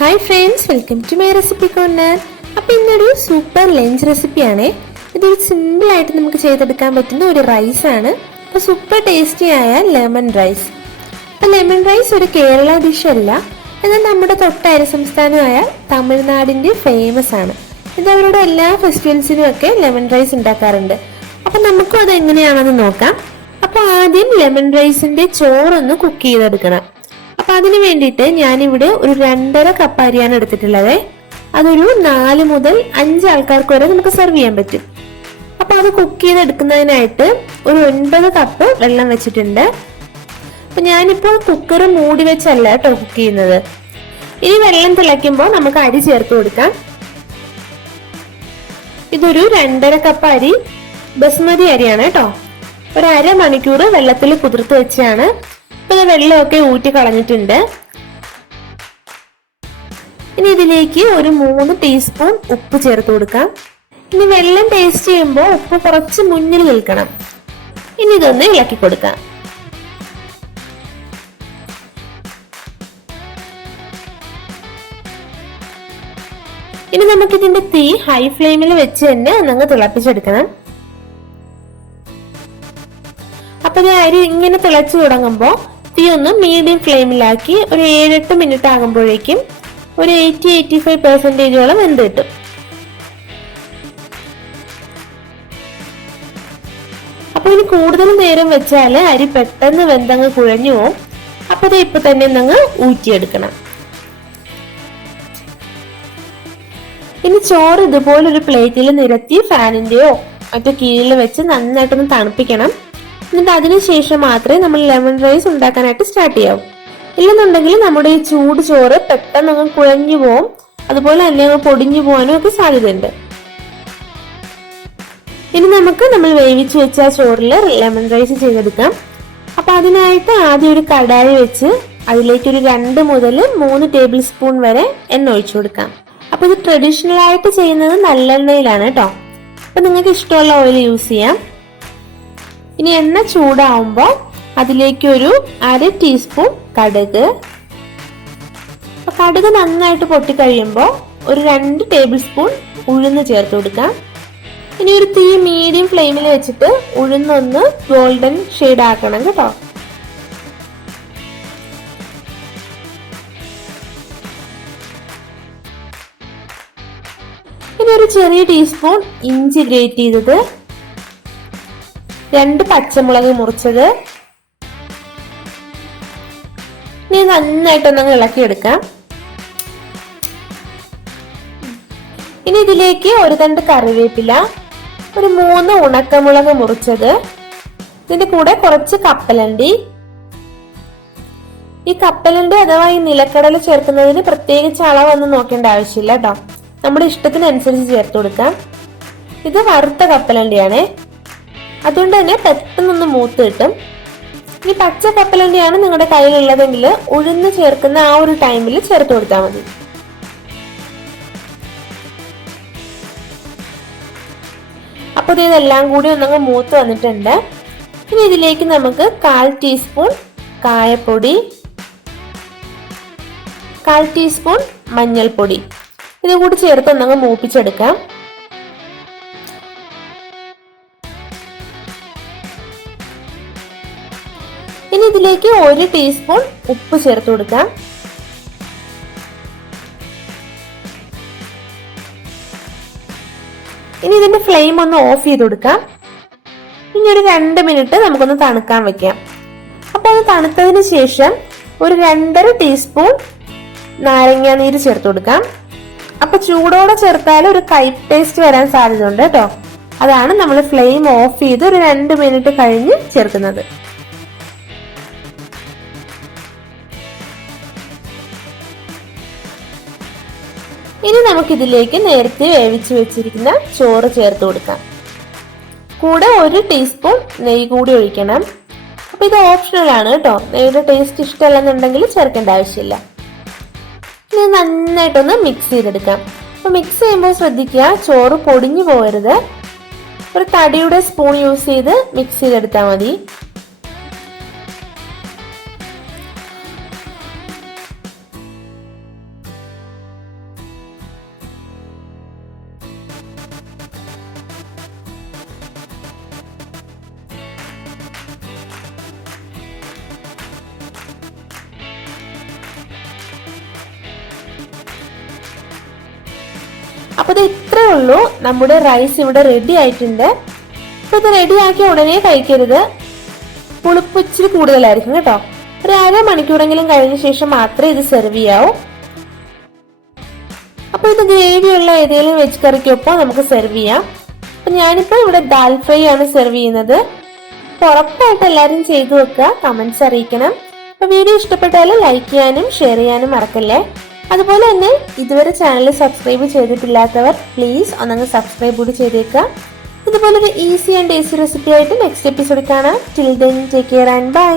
Hi friends, welcome to my recipe corner. അപ്പോൾ ഇന്നൊരു super lunch റെസിപ്പിയാണ്. ഇതൊരു സിമ്പിൾ ആയിട്ട് നമുക്ക് ചെയ്തെടുക്കാൻ പറ്റുന്ന ഒരു റൈസ് ആണ്. അപ്പോൾ സൂപ്പർ ടേസ്റ്റി ആയ ലെമൺ റൈസ്. അപ്പോൾ ലെമൺ റൈസ് ഒരു കേരള ഡിഷ് അല്ല, എന്നാൽ നമ്മുടെ തൊട്ടയൽ സംസ്ഥാനമായ തമിഴ്നാടിന്റെ ഫേമസ് ആണ്. ഇത് അവരുടെ എല്ലാ ഫെസ്റ്റിവൽസിനും ഒക്കെ ലെമൺ റൈസ് ഉണ്ടാക്കാറുണ്ട്. അപ്പോൾ നമുക്കും അത് എങ്ങനെയാണെന്ന് നോക്കാം. അപ്പോൾ ആദ്യം ലെമൺ റൈസിന്റെ ചോറൊന്ന് കുക്ക് ചെയ്തെടുക്കണം. അപ്പൊ അതിന് വേണ്ടിയിട്ട് ഞാനിവിടെ ഒരു 2.5 കപ്പ് അരിയാണ് എടുത്തിട്ടുള്ളത്. അതൊരു 4 മുതൽ 5 ആൾക്കാർക്ക് വരെ നമുക്ക് സെർവ് ചെയ്യാൻ പറ്റും. അപ്പൊ അത് കുക്ക് ചെയ്തെടുക്കുന്നതിനായിട്ട് ഒരു 9 കപ്പ് വെള്ളം വെച്ചിട്ടുണ്ട്. അപ്പൊ ഞാനിപ്പോൾ കുക്കർ മൂടി വെച്ചല്ല കേട്ടോ കുക്ക് ചെയ്യുന്നത്. ഇനി വെള്ളം തിളയ്ക്കുമ്പോൾ നമുക്ക് അരി ചേർത്ത് കൊടുക്കാം. ഇതൊരു 2.5 കപ്പ് അരി ബസ്മതി അരിയാണ് കേട്ടോ. ഒരു അരമണിക്കൂർ വെള്ളത്തിൽ കുതിർത്ത് വെച്ചാണ്. ഇപ്പൊ വെള്ളമൊക്കെ ഊറ്റി കളഞ്ഞിട്ടുണ്ട്. ഇനി ഇതിലേക്ക് ഒരു 3 ടീസ്പൂൺ ഉപ്പ് ചേർത്ത് കൊടുക്കാം. ഇനി വെള്ളം ടേസ്റ്റ് ചെയ്യുമ്പോൾ ഉപ്പ് കുറച്ച് മുന്നിൽ നിൽക്കണം. ഇനി ഇതൊന്ന് ഇളക്കി കൊടുക്കാം. ഇനി നമുക്കിതിന്റെ തീ ഹൈ ഫ്ലെയിമിൽ വെച്ച് തന്നെ ഒന്നങ്ങ് തിളപ്പിച്ചെടുക്കണം. അപ്പൊ ഈ അരി ഇങ്ങനെ തിളച്ചു തുടങ്ങുമ്പോൾ തീ ഒന്ന് മീഡിയം ഫ്ലെയിമിലാക്കി ഒരു 7-8 മിനിറ്റ് ആകുമ്പോഴേക്കും ഒരു 80-85% വെന്ത് കിട്ടും. അപ്പൊ ഇനി കൂടുതൽ നേരം വെച്ചാല് അരി പെട്ടെന്ന് വെന്തങ്ങ് കുഴഞ്ഞു പോകും. അപ്പൊ ഇത് ഇപ്പൊ തന്നെ ഒന്നങ്ങ് ഊറ്റിയെടുക്കണം. ഇനി ചോറ് ഇതുപോലൊരു പ്ലേറ്റിൽ നിരത്തി ഫാനിന്റെയോ മറ്റോ കീഴിൽ വെച്ച് നന്നായിട്ടൊന്ന് തണുപ്പിക്കണം. എന്നിട്ട് അതിനുശേഷം മാത്രമേ നമ്മൾ ലെമൺ റൈസ് ഉണ്ടാക്കാനായിട്ട് സ്റ്റാർട്ട് ചെയ്യാവൂ. ഇല്ലെന്നുണ്ടെങ്കിൽ നമ്മുടെ ഈ ചൂട് ചോറ് പെട്ടെന്ന് അങ്ങ് കുഴഞ്ഞു പോവും. അതുപോലെ തന്നെ അങ്ങ് പൊടിഞ്ഞു പോകാനും ഒക്കെ സാധ്യതയുണ്ട്. ഇനി നമുക്ക് നമ്മൾ വേവിച്ചു വെച്ച ചോറിൽ ലെമൺ റൈസ് ചെയ്തെടുക്കാം. അപ്പൊ അതിനായിട്ട് ആദ്യം ഒരു കടായി വെച്ച് അതിലേക്ക് ഒരു 2 മുതൽ 3 ടേബിൾ സ്പൂൺ വരെ എണ്ണ ഒഴിച്ചു കൊടുക്കാം. അപ്പൊ ഇത് ട്രഡീഷണൽ ആയിട്ട് ചെയ്യുന്നത് നല്ലെണ്ണയിലാണ് കേട്ടോ. അപ്പൊ നിങ്ങൾക്ക് ഇഷ്ടമുള്ള ഓയിൽ യൂസ് ചെയ്യാം. ഇനി എണ്ണ ചൂടാവുമ്പോൾ അതിലേക്ക് ഒരു 1/2 ടീസ്പൂൺ കടുക്. കടുക് നന്നായിട്ട് പൊട്ടിക്കഴിയുമ്പോൾ ഒരു 2 ടേബിൾ സ്പൂൺ ഉഴുന്ന് ചേർത്ത് കൊടുക്കാം. ഇനി ഒരു തീ മീഡിയം ഫ്ലെയിമിൽ വെച്ചിട്ട് ഉഴുന്നൊന്ന് ഗോൾഡൻ ഷെയ്ഡ് ആക്കണം കേട്ടോ. ഇനി ഒരു ചെറിയ ടീസ്പൂൺ ഇഞ്ചി ഗ്രേറ്റ് ചെയ്തത്, 2 പച്ചമുളക് മുറിച്ചത്. ഇനി നന്നായിട്ടൊന്നങ്ങ് ഇളക്കിയെടുക്കാം. ഇനി ഇതിലേക്ക് ഒരു തണ്ട് കറിവേപ്പില, ഒരു 3 ഉണക്കമുളക് മുറിച്ചത്, ഇതിന്റെ കൂടെ കുറച്ച് കപ്പലണ്ടി. ഈ കപ്പലണ്ടി അഥവാ ഈ നിലക്കടല ചേർക്കുന്നതിന് പ്രത്യേകിച്ച് അളവൊന്നും നോക്കേണ്ട ആവശ്യമില്ല കേട്ടോ. നമ്മുടെ ഇഷ്ടത്തിനനുസരിച്ച് ചേർത്ത് കൊടുക്കാം. ഇത് വറുത്ത കപ്പലണ്ടിയാണേ, അതുകൊണ്ട് തന്നെ പെട്ടെന്നൊന്ന് മൂത്ത് കിട്ടും. ഈ പച്ച കപ്പലണ്ടിയാണ് നിങ്ങളുടെ കയ്യിലുള്ളതെങ്കിൽ ഉഴുന്ന് ചേർക്കുന്ന ആ ഒരു ടൈമിൽ ചേർത്ത് കൊടുത്താൽ മതി. അപ്പോൾ ഇതെല്ലാം കൂടി ഒന്നങ്ങ് മൂത്ത് വന്നിട്ടുണ്ട്. ഇനി ഇതിലേക്ക് നമുക്ക് 1/4 ടീസ്പൂൺ കായപ്പൊടി, 1/4 ടീസ്പൂൺ മഞ്ഞൾപ്പൊടി ഇത് കൂടി ചേർത്ത് ഒന്നങ്ങ് മൂപ്പിച്ചെടുക്കാം. ഇനി ഇതിലേക്ക് 1 ടീസ്പൂൺ ഉപ്പ് ചേർത്ത് കൊടുക്കാം. ഇനി ഇതിന്റെ ഫ്ലെയിം ഒന്ന് ഓഫ് ചെയ്ത് കൊടുക്കാം. ഇനി ഒരു 2 മിനിറ്റ് നമുക്കൊന്ന് തണുക്കാൻ വെക്കാം. അപ്പൊ അത് തണുത്തതിന് ശേഷം ഒരു 2.5 ടീസ്പൂൺ നാരങ്ങ നീര് ചേർത്ത് കൊടുക്കാം. അപ്പൊ ചൂടോടെ ചേർത്താൽ ഒരു കയ്പ് ടേസ്റ്റ് വരാൻ സാധ്യതയുണ്ട് കേട്ടോ. അതാണ് നമ്മൾ ഫ്ലെയിം ഓഫ് ചെയ്ത് ഒരു 2 മിനിറ്റ് കഴിഞ്ഞ് ചേർക്കുന്നത്. ഇനി നമുക്കിതിലേക്ക് നേരത്തെ വേവിച്ച് വെച്ചിരിക്കുന്ന ചോറ് ചേർത്ത് കൊടുക്കാം. കൂടെ 1 ടീസ്പൂൺ നെയ്യ് കൂടി ഒഴിക്കണം. അപ്പൊ ഇത് ഓപ്ഷണൽ ആണ് കേട്ടോ. നെയ്യുടെ ടേസ്റ്റ് ഇഷ്ടമല്ലെന്നുണ്ടെങ്കിൽ ചേർക്കേണ്ട ആവശ്യമില്ല. ഇനി നന്നായിട്ടൊന്ന് മിക്സ് ചെയ്തെടുക്കാം. അപ്പൊ മിക്സ് ചെയ്യുമ്പോൾ ശ്രദ്ധിക്കുക, ചോറ് പൊടിഞ്ഞു പോകരുത്. ഒരു തടിയുടെ സ്പൂൺ യൂസ് ചെയ്ത് മിക്സ് ചെയ്തെടുത്താൽ മതി. അപ്പൊ ഇത് ഇത്രേ ഉള്ളൂ, നമ്മുടെ റൈസ് ഇവിടെ റെഡി ആയിട്ടുണ്ട്. അപ്പൊ ഇത് റെഡി ആക്കി ഉടനെ കഴിക്കരുത്, പുളിപ്പ് ഇച്ചിരി കൂടുതലായിരിക്കും കേട്ടോ. ഒരു 1/2 മണിക്കൂറെങ്കിലും കഴിഞ്ഞ ശേഷം മാത്രമേ ഇത് സെർവ് ചെയ്യാവൂ. അപ്പൊ ഇത് ഗ്രേവിയുള്ള ഏതെങ്കിലും വെജ് കറിക്കൊപ്പം നമുക്ക് സെർവ് ചെയ്യാം. അപ്പൊ ഞാനിപ്പോ ഇവിടെ ദാൽ ഫ്രൈ ആണ് സെർവ് ചെയ്യുന്നത്. ഉറപ്പായിട്ട് എല്ലാവരും ചെയ്തു വെക്കുക, കമന്റ്സ് അറിയിക്കണം. അപ്പൊ വീഡിയോ ഇഷ്ടപ്പെട്ടാൽ ലൈക്ക് ചെയ്യാനും ഷെയർ ചെയ്യാനും മറക്കല്ലേ. അതുപോലെ തന്നെ ഇതുവരെ ചാനൽ സബ്സ്ക്രൈബ് ചെയ്തിട്ടില്ലാത്തവർ പ്ലീസ് ഒന്നങ്ങ് സബ്സ്ക്രൈബ് കൂടി ചെയ്തേക്കുക. ഇതുപോലൊരു ഈസി ആൻഡ് ടേസ്റ്റി റെസിപ്പി ആയിട്ട് നെക്സ്റ്റ് എപ്പിസോഡിൽ കാണാം. Till then take care and by.